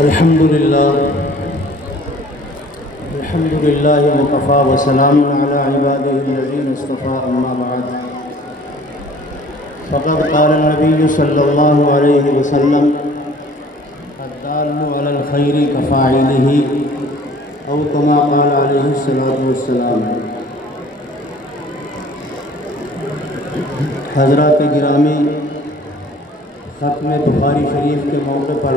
الحمد لله وكفى وسلام على عباده الذين اصطفى أما بعد فقد قال النبي صلى الله عليه وسلم الدال على الخير كفاعله أو كما قال عليه الصلاة والسلام۔ حضرات گرامی، ختم بخاری شریف کے موقع پر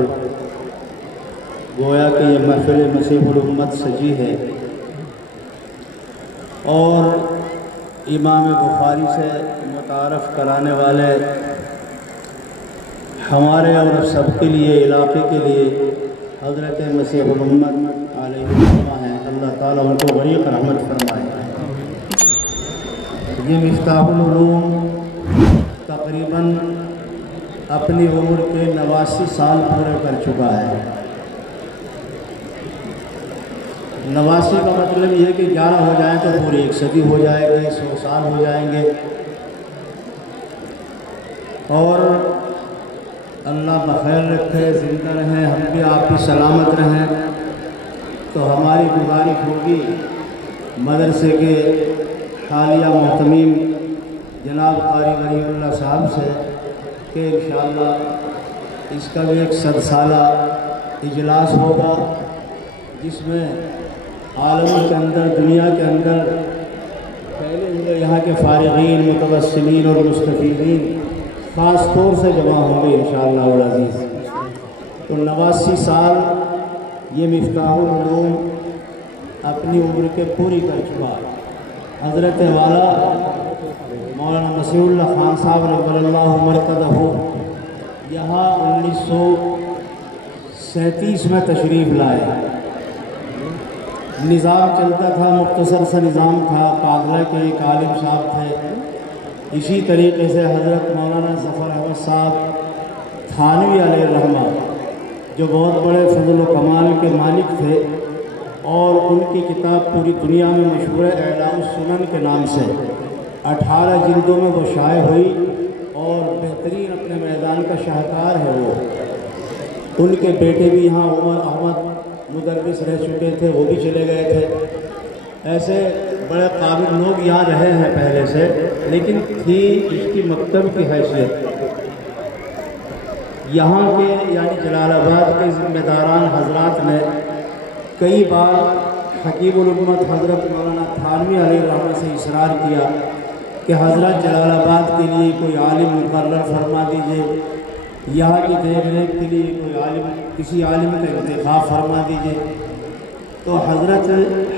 گویا کہ یہ محفل مسیح الامت سجی ہے اور امام بخاری سے متعارف کرانے والے ہمارے اور سب کے لیے، علاقے کے لیے حضرت مسیح الامت علیہ السلام ہیں۔ اللہ تعالیٰ ان کو غریق رحمت فرمائے۔ یہ مفتاح العلوم تقریباً اپنی عمر کے 89 سال پورے کر چکا ہے۔ 89 کا مطلب یہ ہے کہ 11 ہو جائیں تو پوری 1 صدی ہو جائے گی، 100 سال ہو جائیں گے، اور اللہ بخیر رکھے، زندہ رہیں، ہم بھی آپ بھی سلامت رہیں۔ تو ہماری گزارش ہوگی مدرسے کے حالیہ محتمیم جناب قاری غریب اللہ صاحب سے کہ انشاءاللہ اس کا بھی ایک 100 سالہ اجلاس ہوگا، جس میں عالم کے اندر، دنیا کے اندر پہلے ہوئے یہاں کے فارغین، متوسلین اور مستفیدین خاص طور سے جمع ہوں گے انشاءاللہ العزیز۔ تو 89 سال یہ مفتاح العلوم اپنی عمر کے پوری کر چکا۔ حضرت والا مولانا مسیح اللہ خان صاحب رضی اللہ مرتضی یہاں 1937 میں تشریف لائے۔ نظام چلتا تھا، مختصر سا نظام تھا، قاضلہ کے ایک عالم صاحب تھے۔ اسی طریقے سے حضرت مولانا ظفر احمد صاحب تھانوی علیہ الرحمہ جو بہت بڑے فضل و کمال کے مالک تھے، اور ان کی کتاب پوری دنیا میں مشہور ہے اعلام السنن کے نام سے، 18 جلدوں میں وہ شائع ہوئی، اور بہترین اپنے میدان کا شاہکار ہے وہ۔ ان کے بیٹے بھی یہاں عمر احمد مدرس رہ چکے تھے، وہ بھی چلے گئے تھے۔ ایسے بڑے قابل لوگ یہاں رہے ہیں پہلے سے، لیکن تھی اس کی مکتب کی حیثیت۔ یہاں کے یعنی جلال آباد کے ذمہ داران حضرات نے کئی بار حکیم الامت حضرت مولانا تھانوی علیہ الرحمہ سے اصرار کیا کہ حضرت جلال آباد کے لیے کوئی عالم مقرر فرما دیجئے، یہاں کی دیکھ ریکھ کے لیے کوئی عالم، کسی عالم کا انتخاب فرما دیجئے۔ تو حضرت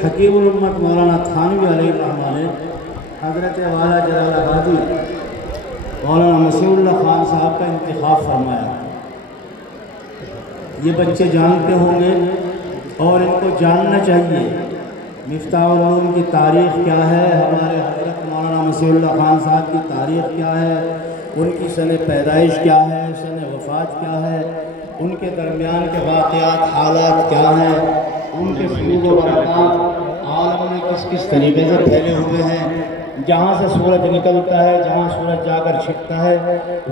حکیم الامت مولانا تھانوی علیہ الرحمہ نے حضرت والا جلال آبادی مولانا مسیح اللہ خان صاحب کا انتخاب فرمایا۔ یہ بچے جانتے ہوں گے اور ان کو جاننا چاہیے مفتاح العلوم کی تاریخ کیا ہے، ہمارے حضرت مولانا مسیح اللہ خان صاحب کی تاریخ کیا ہے، ان کی سن پیدائش کیا ہے، سن وفات کیا ہے، ان کے درمیان کے واقعات، حالات کیا ہیں، ان کے فروغ و برکات عالم میں کس کس طریقے سے پھیلے ہوئے ہیں۔ جہاں سے سورج نکلتا ہے، جہاں سورج جا کر چھپتا ہے،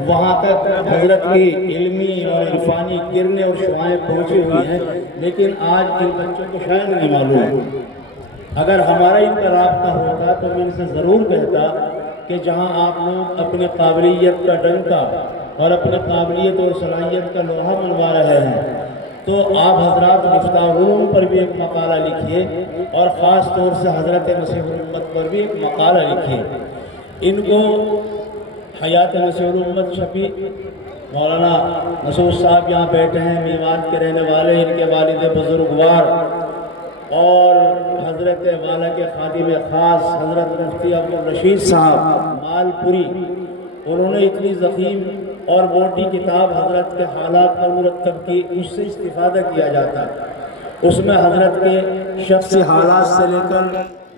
وہاں تک حضرت کی علمی اور عرفانی کرنیں اور شعائیں پہنچی ہوئی ہیں، لیکن آج ان بچوں کو شاید نہیں معلوم۔ اگر ہمارا ان کا رابطہ ہوتا تو میں ان سے ضرور کہتا کہ جہاں آپ لوگ اپنے قابلیت کا ڈنکا اور اپنے قابلیت اور صلاحیت کا لوہا منوا رہے ہیں، تو آپ حضرات مفتاح العلوم پر بھی ایک مقالہ لکھیے، اور خاص طور سے حضرت مسیح الامت پر بھی ایک مقالہ لکھیے۔ ان کو حیات مسیح الامت شفیع مولانا مسعود صاحب یہاں بیٹھے ہیں، میوات کے رہنے والے، ان کے والد بزرگوار اور حضرت والا کے خادم خاص حضرت مفتی عبدالرشید صاحب مال پوری، انہوں نے اتنی ضخیم اور موٹی کتاب حضرت کے حالات پر مرتب کی، اس سے استفادہ کیا جاتا ہے۔ اس میں حضرت کے شخصی حالات سے لے کر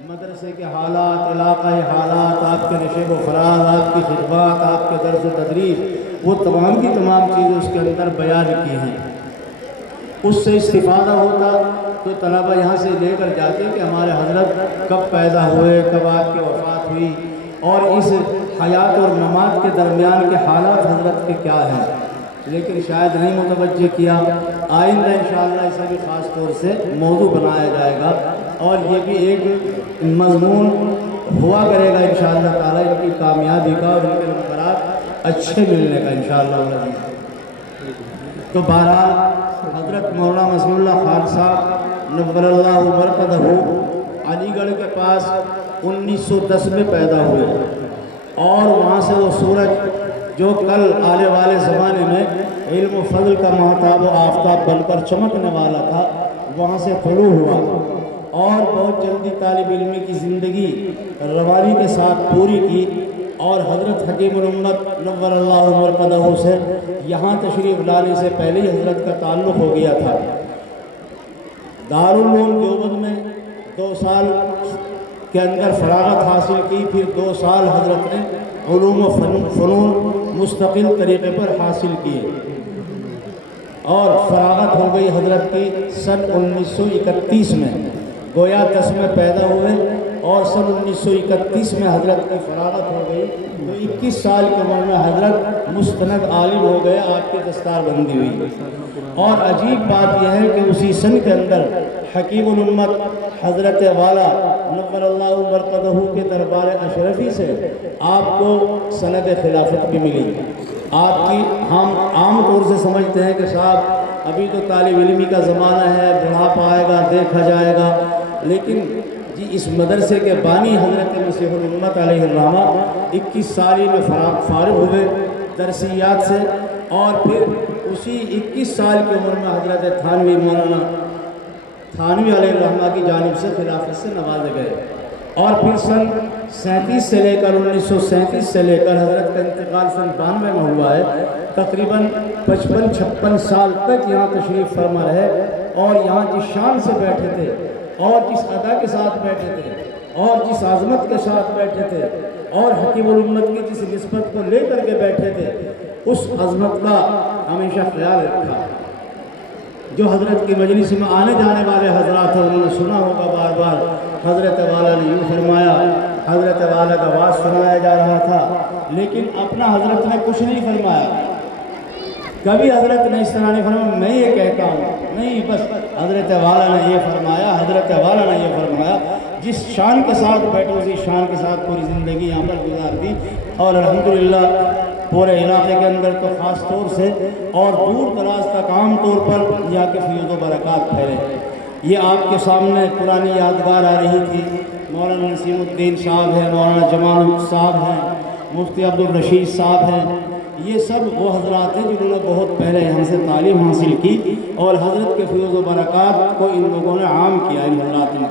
مدرسے کے حالات، علاقائی حالات، آپ کے نشیب و فراز، آپ کی خدمات، آپ کے درس و تدریس، وہ تمام کی تمام چیزیں اس کے اندر بیان کی ہیں۔ اس سے استفادہ ہوتا تو طلبہ یہاں سے لے کر جاتے کہ ہمارے حضرت کب پیدا ہوئے، کب آپ کی وفات ہوئی، اور اس حیات اور ممات کے درمیان کے حالات حضرت کے کیا ہیں۔ لیکن شاید نہیں متوجہ کیا. آئندہ انشاءاللہ اسے بھی خاص طور سے موضوع بنایا جائے گا اور یہ بھی ایک مضمون ہوا کرے گا انشاءاللہ تعالیٰ ان کی کامیابی کا اور ان کے نمبرات اچھے ملنے کا انشاءاللہ. تو بہرحال حضرت مولانا مسیح اللہ خان صاحب نور اللہ مرقدہ علی گڑھ کے پاس 1910 میں پیدا ہوئے اور وہاں سے وہ سورج جو کل آنے والے زمانے میں علم و فضل کا مہتاب و آفتاب بن کر چمکنے والا تھا وہاں سے طلوع ہوا اور بہت جلدی طالب علمی کی زندگی روانی کے ساتھ پوری کی اور حضرت حکیم الامت نور اللہ مرقدہ سے یہاں تشریف لانے سے پہلے ہی حضرت کا تعلق ہو گیا تھا. دارالعلوم دیوبند میں 2 سال کے اندر فراغت حاصل کی، پھر 2 سال حضرت نے علوم و فنون مستقل طریقے پر حاصل کیے اور فراغت ہو گئی حضرت کی سن 1931 میں. گویا 10 میں پیدا ہوئے اور سن 1931 میں حضرت کی فراغت ہو گئی تو 21 سال کی عمر میں حضرت مستند عالم ہو گئے، آپ کی دستار بندی ہوئی. اور عجیب بات یہ ہے کہ اسی سن کے اندر حکیم الامت حضرت والا نور اللہ مرقدہ کے دربار اشرفی سے آپ کو سند خلافت بھی ملی. آپ کی ہم عام طور سے سمجھتے ہیں کہ صاحب ابھی تو طالب علمی کا زمانہ ہے، بڑھاپا آئے گا دیکھا جائے گا، لیکن جی اس مدرسے کے بانی حضرت مسیح الامت علیہ الرحمہ 21 سالی میں فارغ ہوئے درسیات سے اور پھر اسی 21 سال کی عمر میں حضرت تھانوی مولانا تھانوی علیہ الرحمہ کی جانب سے خلافت سے نوازے گئے اور پھر سن 37 سے لے کر 1937 سے لے کر حضرت کا انتقال سن 92 میں ہوا ہے. تقریباً 55-56 سال تک یہاں تشریف فرما رہے اور یہاں جس شان سے بیٹھے تھے اور جس ادا کے ساتھ بیٹھے تھے اور جس عظمت کے ساتھ بیٹھے تھے اور حکیم الامت کی جس نسبت کو لے کر کے بیٹھے تھے اس عظمت کا ہمیشہ خیال رکھا. جو حضرت کی مجلس میں آنے جانے والے حضرات ہیں انہوں نے سنا ہوگا بار بار حضرت والا نے یوں فرمایا، حضرت والا کا آواز سنایا جا رہا تھا لیکن اپنا حضرت نے کچھ نہیں فرمایا. کبھی حضرت نے اس طرح نہیں فرمایا میں یہ کہتا ہوں، نہیں، بس حضرت والا نے یہ فرمایا، حضرت والا نے یہ فرمایا. جس شان کے ساتھ بیٹھے اسی شان کے ساتھ پوری زندگی یہاں پر گزار دی اور الحمدللہ پورے علاقے کے اندر تو خاص طور سے اور دور دراز تک عام طور پر یہاں کے فیض و برکات پھیلے. یہ آپ کے سامنے پرانی یادگار آ رہی تھی. مولانا نسیم الدین صاحب ہیں، مولانا جمال صاحب ہیں، مفتی عبدالرشید صاحب ہیں. یہ سب وہ حضرات ہیں جنہوں نے بہت پہلے یہاں سے تعلیم حاصل کی اور حضرت کے فیض و برکات کو ان لوگوں نے عام کیا ان حضرات نے.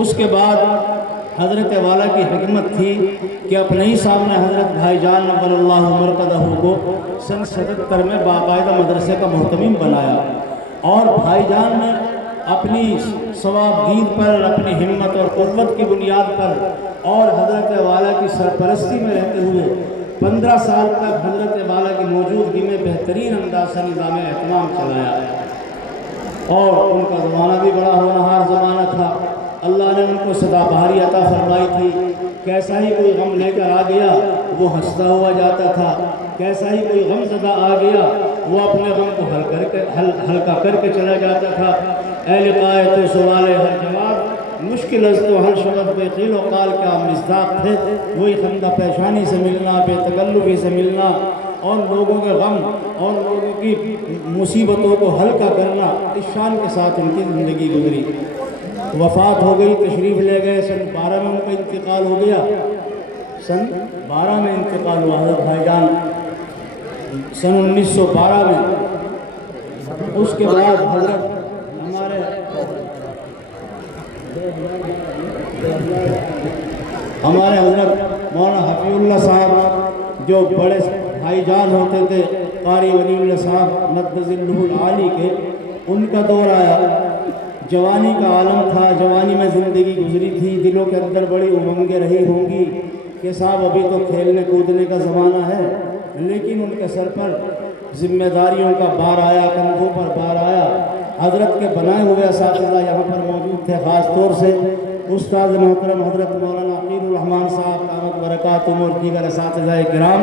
اس کے بعد حضرت والا کی حکمت تھی کہ اپنے ہی سامنے حضرت بھائی جان نور اللہ مرقدہ کو سن 77 میں باقاعدہ مدرسے کا محتمم بنایا اور بھائی جان نے اپنی ثواب دید پر، اپنی ہمت اور قوت کی بنیاد پر اور حضرت والا کی سرپرستی میں رہتے ہوئے 15 سال تک حضرت والا کی موجودگی میں بہترین انداز سے نظام اہتمام چلایا اور ان کا زمانہ بھی بڑا ہونہار زمانہ تھا. اللہ نے ان کو سدا بہاری عطا فرمائی تھی. کیسا ہی کوئی غم لے کر آ گیا وہ ہنستا ہوا جاتا تھا، کیسا ہی کوئی غم زدہ آ گیا وہ اپنے غم کو ہلکا کر کے چلا جاتا تھا. اے لقائے تو سوال ہر جواب، مشکل از تو ہر شبت بے قیل و قال کا مصداق تھے. وہی خندہ پیشانی سے ملنا، بے تکلفی سے ملنا اور لوگوں کے غم اور لوگوں کی مصیبتوں کو ہلکا کرنا، اس شان کے ساتھ ان کی زندگی گزری. وفات ہو گئی، تشریف لے گئے. سن 12 میں ان کا انتقال ہو گیا. سن 12 میں انتقال ہوا حضرت بھائی جان سن 1912 میں. اس کے بعد حضرت ہمارے حضرت مولانا حفیظ اللہ صاحب جو بڑے بھائی جان ہوتے تھے، قاری ولی اللہ صاحب مد ظلہ العالی کے، ان کا دور آیا. جوانی کا عالم تھا، جوانی میں زندگی گزری تھی، دلوں کے اندر بڑی امنگیں رہی ہوں گی کہ صاحب ابھی تو کھیلنے کودنے کا زمانہ ہے، لیکن ان کے سر پر ذمہ داریوں کا بار آیا، کندھوں پر بار آیا. حضرت کے بنائے ہوئے اساتذہ یہاں پر موجود تھے، خاص طور سے استاد محترم حضرت مولانا عقیل الرحمان صاحب قامت برکاتہم اور دیگر اساتذہ کرام.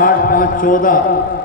8, 5,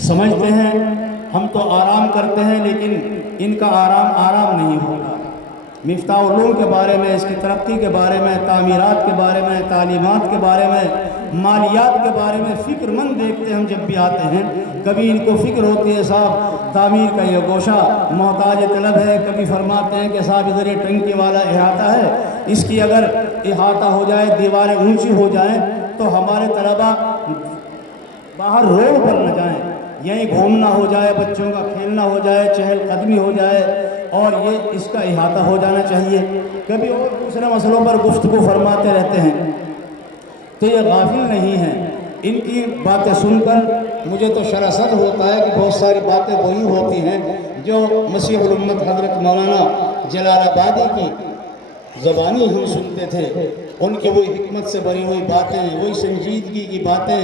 سمجھتے ہیں ہم تو آرام کرتے ہیں لیکن ان کا آرام نہیں ہوگا۔ مفتاح العلوم کے بارے میں، اس کی ترقی کے بارے میں، تعمیرات کے بارے میں، تعلیمات کے بارے میں، مالیات کے بارے میں فکر مند دیکھتے ہم جب بھی آتے ہیں۔ کبھی ان کو فکر ہوتی ہے صاحب تعمیر کا یہ گوشہ محتاج طلب ہے، کبھی فرماتے ہیں کہ صاحب ادھر یہ ٹنکی والا احاطہ ہے، اس کی اگر احاطہ ہو جائے، دیواریں اونچی ہو جائیں تو ہمارے طلبہ باہر روڈ پر نہ جائیں، یہیں گھومنا ہو جائے، بچوں کا کھیلنا ہو جائے، چہل قدمی ہو جائے، اور یہ اس کا احاطہ ہو جانا چاہیے۔ کبھی اور دوسرے مسئلوں پر گفتگو فرماتے رہتے ہیں، تو یہ غافل نہیں ہیں۔ ان کی باتیں سن کر مجھے تو شراسد ہوتا ہے کہ بہت ساری باتیں وہی ہوتی ہیں جو مسیح الامت حضرت مولانا جلال آبادی کی زبانی ہم سنتے تھے۔ ان کی وہی حکمت سے بھری ہوئی باتیں، وہی سنجیدگی کی باتیں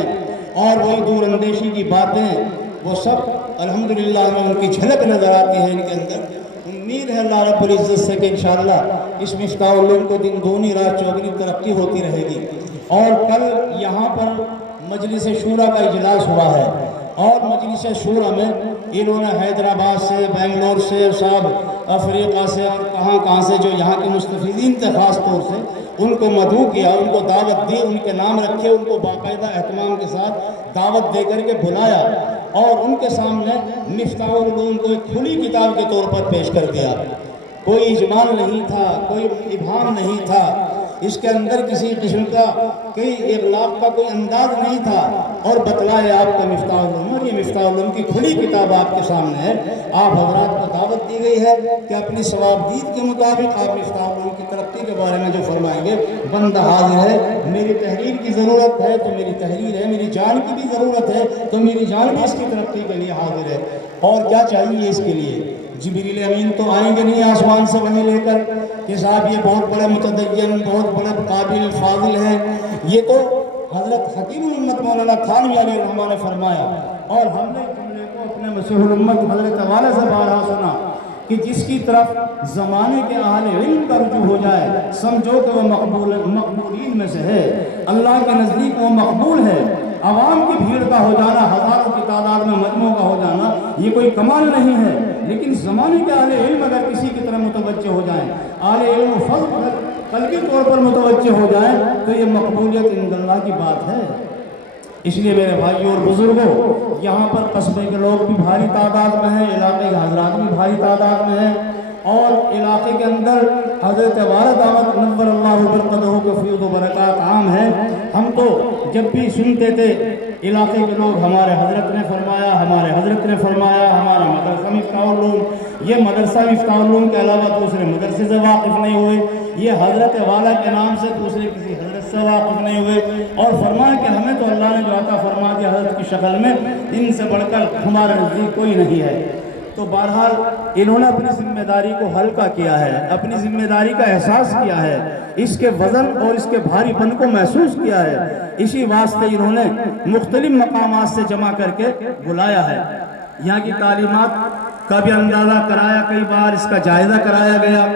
اور وہی دور اندیشی کی باتیں، وہ سب الحمدللہ ہمیں ان کی جھلک نظر آتی ہے ان کے اندر۔ امید ہے اللہ رب العزت سے کہ انشاءاللہ اس مفتاح العلوم کو دن دگنی رات چوگنی ترقی ہوتی رہے گی۔ اور کل یہاں پر مجلس شورا کا اجلاس ہوا ہے، اور مجلس شورا میں انہوں نے حیدرآباد سے، بنگلور سے، صاحب افریقہ سے اور کہاں سے جو یہاں کے مستفیدین تھے خاص طور سے ان کو مدعو کیا، ان کو دعوت دی، ان کے نام رکھے، ان کو باقاعدہ اہتمام کے ساتھ دعوت دے کر کے بلایا، اور ان کے سامنے مفتاح العلوم کو ایک کھلی کتاب کے طور پر پیش کر دیا۔ کوئی اجمال نہیں تھا، کوئی ابہام نہیں تھا، اس کے اندر کسی قسم کا کوئی اغلاق کا کوئی انداز نہیں تھا، اور بتلایا آپ کا مفتاح العلوم، اور یہ مفتاح العلوم کی کھلی کتاب آپ کے سامنے ہے۔ آپ حضرات کو دعوت دی گئی ہے کہ اپنی ثوابدید کے مطابق آپ مفتاح العلوم کی ترقی کے بارے میں جو فرمائیں گے۔ بندہ حاضر ہے، میری تحریر کی ضرورت ہے تو میری تحریر ہے، میری جان کی بھی ضرورت ہے تو میری جان بھی اس کی ترقی کے لیے حاضر ہے۔ اور کیا چاہیے اس کے لیے؟ جبریل امین تو آئیں گے نہیں آسمان سے وہیں لے کر کہ صاحب یہ بہت بڑے متدین، بہت بڑے قابل فاضل ہیں۔ یہ تو حضرت حکیم الامت مولانا تھانوی علیہ الرحمہ نے فرمایا، اور ہم نے جملے کو اپنے مسیح الامت حضرت والا سے بارہا سنا کہ جس کی طرف زمانے کے اہل علم کا رجوع ہو جائے سمجھو کہ وہ مقبولین میں سے ہے، اللہ کے نزدیک وہ مقبول ہے۔ عوام کی بھیڑ کا ہو جانا، ہزاروں کی تعداد میں مجموعوں کا ہو جانا، یہ کوئی کمال نہیں ہے، لیکن زمانے کے اہل علم اگر کسی کی طرف متوجہ ہو جائیں، اہل علم و فضل قلبی طور پر متوجہ ہو جائیں، تو یہ مقبولیت عند اللہ کی بات ہے۔ اس لیے میرے بھائیوں اور بزرگوں، یہاں پر قصبے کے لوگ بھی بھاری تعداد میں ہیں، علاقے کے حضرات بھی بھاری تعداد میں ہیں، اور علاقے کے اندر حضرت والا دعوت نور اللہ برکتہ کے فیض و برکات عام ہیں۔ ہم تو جب بھی سنتے تھے علاقے کے لوگ ہمارے حضرت نے فرمایا، ہمارے حضرت نے فرمایا، ہمارا مدرسہ مفتاح العلوم، یہ مدرسہ مفتاح العلوم کے علاوہ دوسرے مدرسے سے واقف نہیں ہوئے، یہ حضرت والا کے نام سے دوسرے کسی حضرت سے واقف نہیں ہوئے، اور فرمایا کہ ہمیں تو اللہ نے جو عطا فرما دیا حضرت کی شکل میں، ان سے بڑھ کر ہمارا نزدیک کوئی نہیں ہے۔ تو بہرحال انہوں نے اپنی ذمہ داری کو ہلکا کیا ہے، اپنی ذمہ داری کا احساس کیا ہے، اس کے وزن اور اس کے بھاری پن کو محسوس کیا ہے، اسی واسطے انہوں نے مختلف مقامات سے جمع کر کے بلایا ہے۔ یہاں کی تعلیمات کا بھی اندازہ کرایا، کئی بار اس کا جائزہ کرایا گیا۔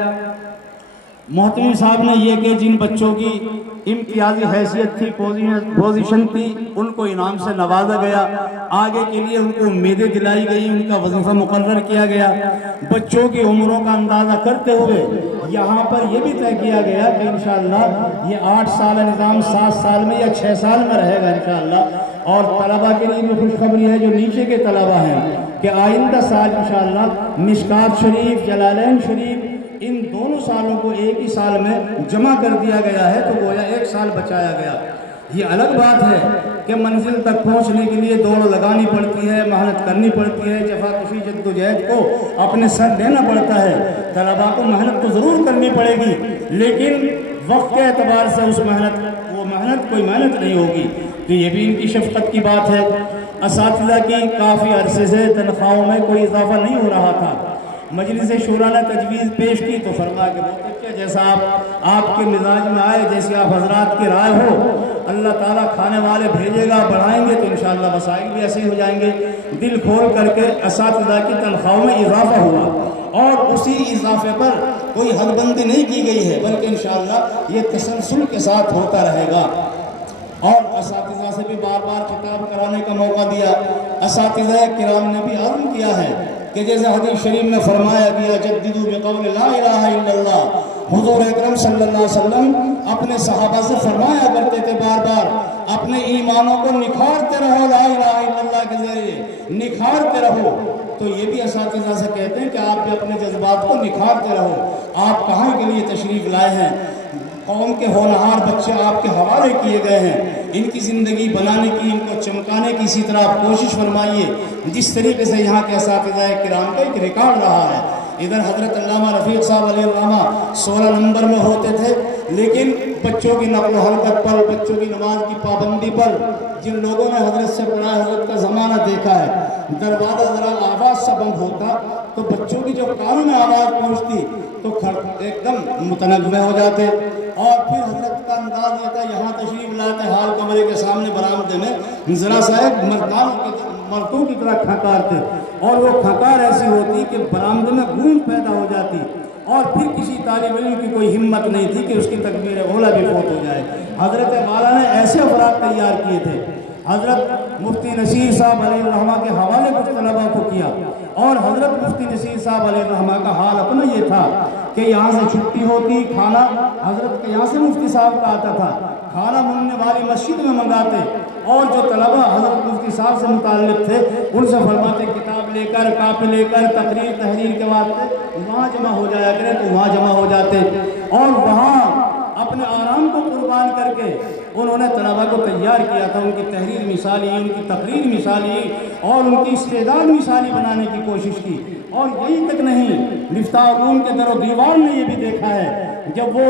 محتمم صاحب نے یہ کہ جن بچوں کی امتیازی حیثیت تھی، پوزیشن تھی، ان کو انعام سے نوازا گیا، آگے کے لیے ان کو امیدیں دلائی گئی، ان کا وظیفہ مقرر کیا گیا۔ بچوں کی عمروں کا اندازہ کرتے ہوئے یہاں پر یہ بھی طے کیا گیا کہ انشاءاللہ یہ 8 سال نظام 7 سال میں یا 6 سال میں رہے گا انشاءاللہ، اور طلبہ کے لیے بھی خوشخبری ہے جو نیچے کے طلبہ ہیں کہ آئندہ سال انشاءاللہ مشکات شریف، جلالین شریف، ان دونوں سالوں کو ایک ہی سال میں جمع کر دیا گیا ہے، تو گویا 1 سال بچایا گیا۔ یہ الگ بات ہے کہ منزل تک پہنچنے کے لیے دوڑ لگانی پڑتی ہے، محنت کرنی پڑتی ہے، جفاکشی جدوجہد کو اپنے سر دینا پڑتا ہے۔ طلباء کو محنت تو ضرور کرنی پڑے گی، لیکن وقت کے اعتبار سے وہ محنت کوئی محنت نہیں ہوگی، تو یہ بھی ان کی شفقت کی بات ہے۔ اساتذہ کی کافی عرصے سے تنخواہوں میں کوئی اضافہ نہیں ہو رہا تھا، مجلس شورا نے تجویز پیش کی تو فرمایا کہ بہت اچھا، جیسا آپ کے مزاج میں آئے، جیسے آپ حضرات کی رائے ہو، اللہ تعالیٰ کھانے والے بھیجے گا، بڑھائیں گے تو انشاءاللہ مسائل بھی ایسے ہی ہو جائیں گے۔ دل کھول کر کے اساتذہ کی تنخواہوں میں اضافہ ہوا، اور اسی اضافے پر کوئی حد بندی نہیں کی گئی ہے، بلکہ انشاءاللہ یہ تسلسل کے ساتھ ہوتا رہے گا۔ اور اساتذہ سے بھی بار بار خطاب کرانے کا موقع دیا۔ اساتذہ کرام نے بھی عزم کیا ہے کہ جیسے حدیث شریف میں فرمایا گیا جددوا بقول لا الہ الا اللہ، حضور اکرم صلی اللہ علیہ وسلم اپنے صحابہ سے فرمایا کرتے تھے بار بار اپنے ایمانوں کو نکھارتے رہو، لا الہ الا اللہ کے ذریعے نکھارتے رہو۔ تو یہ بھی اساتذہ سے کہتے ہیں کہ آپ بھی اپنے جذبات کو نکھارتے رہو۔ آپ کہاں کے لیے تشریف لائے ہیں؟ قوم کے ہونہار بچے آپ کے حوالے کیے گئے ہیں، ان کی زندگی بنانے کی، ان کو چمکانے کی اسی طرح آپ کوشش فرمائیے جس طریقے سے یہاں کے اساتذہ کرام کا ایک ریکارڈ رہا ہے۔ ادھر حضرت علامہ رفیق صاحب علیہ الرحمہ 16 نمبر میں ہوتے تھے، لیکن بچوں کی نقل و حرکت پر، بچوں کی نماز کی پابندی پر جن لوگوں نے حضرت سے پڑھا، حضرت کا زمانہ دیکھا ہے، دروازہ ذرا آواز سے بند ہوتا تو بچوں کی جو کانوں میں آواز پہنچتی تو ایک دم متنوع ہو جاتے، اور پھر حضرت کا انداز یہ تھا یہاں تشریف لاتے حال کمرے کے سامنے برآمدے میں ذرا سا ایک مردوں کی طرح کھنکارتے، اور وہ کھنکار ایسی ہوتی کہ برآمدے میں گونج پیدا ہو جاتی، اور پھر کسی طالب علم کی کوئی ہمت نہیں تھی کہ اس کی تکبیر اولیٰ بھی فوت ہو جائے۔ حضرت والا نے ایسے افراد تیار کیے تھے۔ حضرت مفتی نصیر صاحب علیہ الرحمہ کے حوالے کچھ طلباء کو کیا، اور حضرت مفتی نصیر صاحب علیہ الرحمہ کا حال اپنا یہ تھا کہ یہاں سے چھٹی ہوتی، کھانا حضرت کے یہاں سے مفتی صاحب کا آتا تھا، کھانا مننے والی مسجد میں منگاتے، اور جو طلباء حضرت مفتی صاحب سے متعلق تھے ان سے فرماتے کتاب لے کر، کاپی لے کر، تقریر تحریر کے واسطے وہاں جمع ہو جایا کریں، تو وہاں جمع ہو جاتے، اور وہاں اپنے آرام کو قربان کر کے انہوں نے طلباء کو تیار کیا تھا، ان کی تحریر مثالی، ان کی تقریر مثالی، اور ان کی استعداد مثالی بنانے کی کوشش کی۔ اور یہی تک نہیں، مفتاح العلوم کے در و دیوار نے یہ بھی دیکھا ہے جب وہ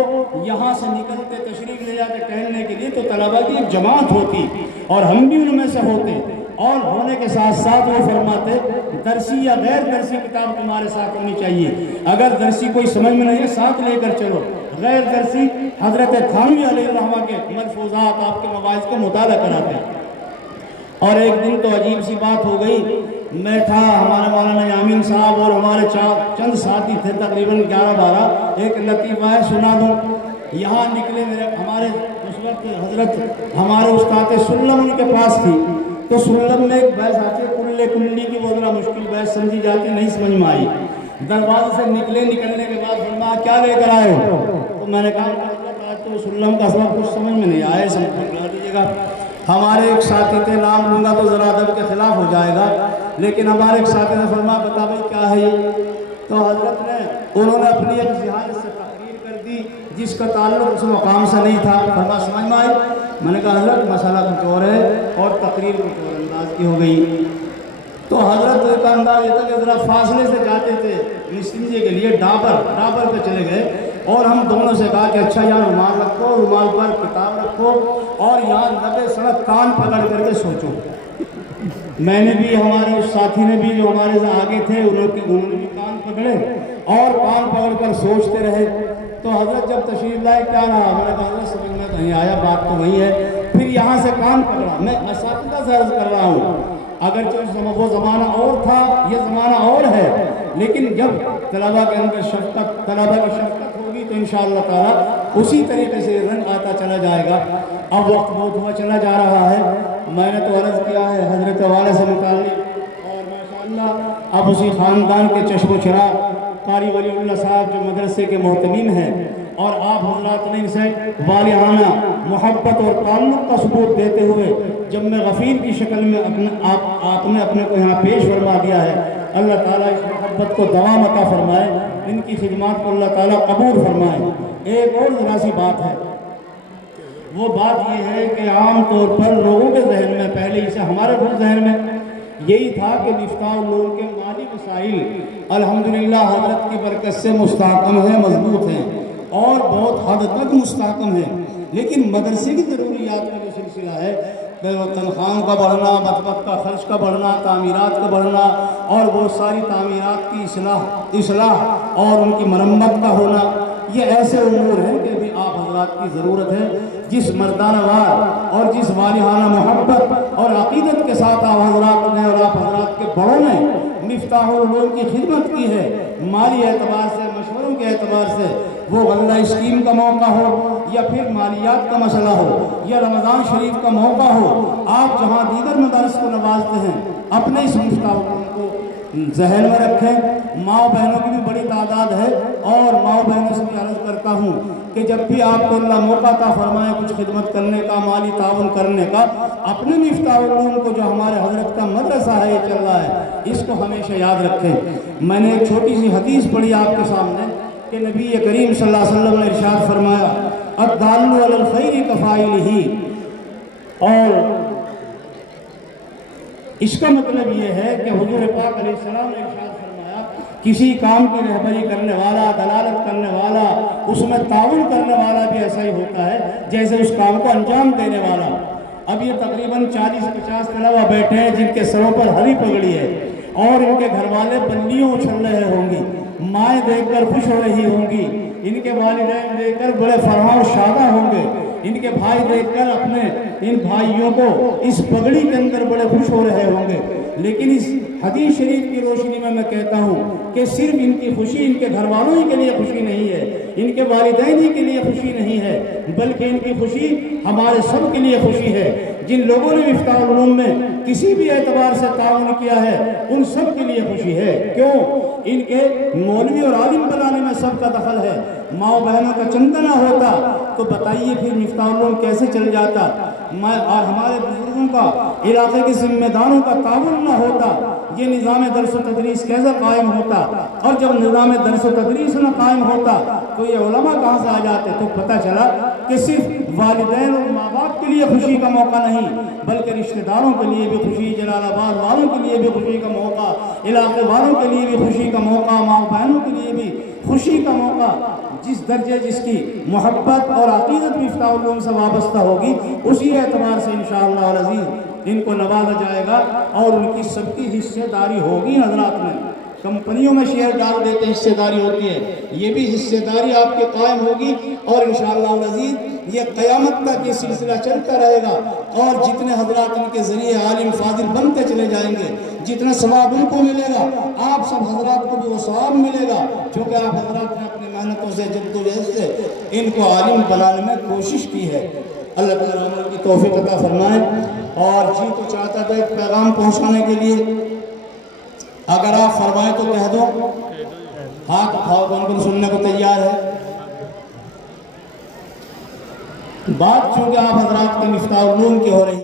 یہاں سے نکلتے تشریف لے جاتے ٹہلنے کے لیے تو طلباء کی ایک جماعت ہوتی، اور ہم بھی ان میں سے ہوتے، اور ہونے کے ساتھ ساتھ وہ فرماتے درسی یا غیر درسی کتاب تمہارے ساتھ ہونی چاہیے، اگر درسی کوئی سمجھ میں نہیں ہے ساتھ لے کر چلو، غیر درسی حضرت تھانوی علیہ الرحمہ کے ملفوظات، آپ کے مواعظ کا مطالعہ کراتے۔ اور ایک دن تو عجیب سی بات ہو گئی، میں تھا، ہمارے مولانا یامین صاحب اور ہمارے چند ساتھی تھے، تقریباً 11-12، ایک لطیفہ ہے سنا دوں۔ یہاں نکلے ہمارے اس وقت حضرت ہمارے استاد سلم ان کے پاس تھی، تو سلم میں ایک بحث آتی ہے کلے کلی کی، وہ ذرا مشکل بحث سمجھی جاتی، نہیں سمجھ میں آئی۔ دروازے سے نکلنے کے بعد فرمایا کیا لے کر آئے ہو؟ تو میں نے کہا حضرت آج تو سلم کا سبب کچھ سمجھ میں نہیں آئے، سمجھا دیجیے گا۔ ہمارے ایک ساتھی تھے، نام لوں گا تو ذرا ادب کے خلاف ہو جائے گا، لیکن ہمارے ایک ساتھی نے فرمایا بتا بھائی کیا ہے یہ؟ تو حضرت نے انہوں نے اپنی ایک ذہانت سے تقریر کر دی جس کا تعلق اس مقام سے نہیں تھا۔ فرمایا سمجھ میں آئی؟ میں نے کہا حضرت مسئلہ کچھ اور ہے اور تقریر کچھ اور انداز کی ہو گئی۔ تو حضرت کا انداز یہ تھا کہ ذرا فاصلے سے جاتے تھے نسنجے کے لیے، ڈابر پہ چلے گئے، اور ہم دونوں سے کہا کہ اچھا یہاں رومال رکھو، رومال پر کتاب رکھو، اور یہاں لبے سڑک کان پکڑ کر کے سوچو۔ میں نے بھی، ہمارے اس ساتھی نے بھی جو ہمارے سے آگے تھے انہوں نے بھی کان پکڑے اور کان پکڑ کر سوچتے رہے۔ تو حضرت جب تشریف لائے کیا رہا؟ میں نے کہا حضرت سمجھ میں کہیں آیا، بات تو وہی ہے۔ پھر یہاں سے کان پکڑا، میں اساتذہ سے عرض کر رہا ہوں، اگرچہ وہ زمانہ اور تھا، یہ زمانہ اور ہے، لیکن جب طلباء کے اندر شفقت، طلباء کی شفقت ہوگی تو انشاءاللہ تعالیٰ اسی طریقے سے رنگ آتا چلا جائے گا۔ اب وقت بہت ہوا چلا جا رہا ہے، میں نے تو عرض کیا ہے حضرت والا سے متعلق، اور ماشاءاللہ اب اسی خاندان کے چشم و چراغ قاری ولی اللہ صاحب جو مدرسے کے محتمین ہیں، اور آپ حضرات نے اسے والہانہ محبت اور تعلق کا ثبوت دیتے ہوئے جب میں غفیر کی شکل میں آپ نے اپنے کو یہاں پیش فرما دیا ہے، اللہ تعالیٰ اس محبت کو دوام عطا فرمائے، ان کی خدمات کو اللہ تعالیٰ قبول فرمائے۔ ایک اور ذرا سی بات ہے، وہ بات یہ ہے کہ عام طور پر لوگوں کے ذہن میں، پہلے اسے ہمارے خود ذہن میں یہی تھا کہ مفتاح العلوم کے مالی مسائل الحمدللہ حضرت کی برکت سے مستحکم ہیں، مضبوط ہیں، اور بہت حد تک مستحکم ہیں، لیکن مدرسے کی ضروریات کا جو سلسلہ ہے، تنخواہوں کا بڑھنا، مطبخ کا خرچ کا بڑھنا، تعمیرات کا بڑھنا، اور بہت ساری تعمیرات کی اصلاح اور ان کی مرمت کا ہونا، یہ ایسے امور ہیں کہ بھی آپ حضرات کی ضرورت ہے۔ جس مردانہ وار اور جس والہانہ محبت اور عقیدت کے ساتھ آپ حضرات نے اور آپ حضرات کے بڑوں نے مفتاح العلوم کی خدمت کی ہے، مالی اعتبار سے، مشوروں کے اعتبار سے، وہ غلہ اسکیم کا موقع ہو یا پھر مالیات کا مسئلہ ہو یا رمضان شریف کا موقع ہو، آپ جہاں دیگر مدارس کو نوازتے ہیں اپنے اس مفتاح العلوم کو ذہن میں رکھیں۔ ماں بہنوں کی بھی بڑی تعداد ہے اور ماں بہنوں سے بھی عرض کرتا ہوں کہ جب بھی آپ کو اللہ موقع عطا فرمائے کچھ خدمت کرنے کا، مالی تعاون کرنے کا، اپنے مفتاح العلوم کو جو ہمارے حضرت کا مدرسہ ہے یہ چل رہا ہے، اس کو ہمیشہ یاد رکھیں۔ میں نے ایک چھوٹی سی حدیث پڑھی آپ کے سامنے کہ نبی کریم صلی اللہ علیہ وسلم نے ارشاد فرمایا الدال علی الخیر کفاعلہ، اور اس کا مطلب یہ ہے کہ حضور پاک علیہ السلام نے ارشاد فرمایا کسی کام کی رہبری کرنے والا، دلالت کرنے والا، اس میں تعاون کرنے والا بھی ایسا ہی ہوتا ہے جیسے اس کام کو انجام دینے والا۔ اب یہ تقریباً 40-50 طلبہ بیٹھے ہیں جن کے سروں پر ہری پگڑی ہے اور ان کے گھر والے بلیوں اچھل رہے ہوں گی، مائیں دیکھ کر خوش ہو رہی ہوں گی، ان کے والدین دیکھ کر بڑے فرحاں و شاداں ہوں گے، ان کے بھائی دیکھ کر اپنے ان بھائیوں کو اس پگڑی کے اندر بڑے خوش ہو رہے ہوں گے۔ لیکن اس حدیث شریف کی روشنی میں کہتا ہوں کہ صرف ان کی خوشی ان کے گھر والوں ہی کے لیے خوشی نہیں ہے، ان کے والدین ہی کے لیے خوشی نہیں ہے، بلکہ ان کی خوشی ہمارے سب کے لیے خوشی ہے۔ جن لوگوں نے مفتاح العلوم میں کسی بھی اعتبار سے تعاون کیا ہے ان سب کے لیے خوشی ہے۔ کیوں؟ ان کے مولوی اور عالم بنانے میں سب کا دخل ہے۔ ماں بہنوں کا چندہ نہ ہوتا تو بتائیے پھر مفتاح العلوم کیسے چل جاتا، اور ہمارے بزرگوں کا، علاقے کے ذمہ داروں کا تعاون نہ ہوتا، یہ نظام درس و تدریس کیسا قائم ہوتا؟ اور جب نظام درس و تدریس نہ قائم ہوتا تو یہ علماء کہاں سے آ جاتے؟ تو پتہ چلا کہ صرف والدین اور ماں باپ کے لیے خوشی کا موقع نہیں بلکہ رشتہ داروں کے لیے بھی خوشی، جلال آباد والوں کے لیے بھی خوشی کا موقع، علاقے والوں کے لیے بھی خوشی کا موقع، ماں بہنوں کے لیے بھی خوشی کا موقع۔ جس درجے جس کی محبت اور عقیدت مفتاح العلوم سے وابستہ ہوگی اسی اعتبار سے انشاءاللہ العزیز ان کو نوازا جائے گا اور ان کی سب کی حصہ داری ہوگی۔ حضرات میں کمپنیوں میں شیئر ڈال دیتے حصہ داری ہوتی ہے، یہ بھی حصہ داری آپ کے قائم ہوگی اور انشاءاللہ العزیز یہ قیامت تک یہ سلسلہ چلتا رہے گا، اور جتنے حضرات ان کے ذریعے عالم فاضل بنتے چلے جائیں گے جتنا ثواب ان کو ملے گا آپ سب حضرات کو بھی وہ ثواب ملے گا، کیونکہ آپ حضرات نے اپنی محنتوں سے، جدوجہد سے ان کو عالم بنانے میں کوشش کی ہے۔ اللہ تعالیٰ عمل کی توفیق عطا فرمائے۔ اور جی تو چاہتا تھا ایک پیغام پہنچانے کے لیے، اگر آپ فرمائیں تو کہہ دو، ہاتھ اٹھاؤ کون کون سننے کو تیار ہے؟ بات چونکہ آپ حضرات کے مفتاح العلوم کی ہو رہی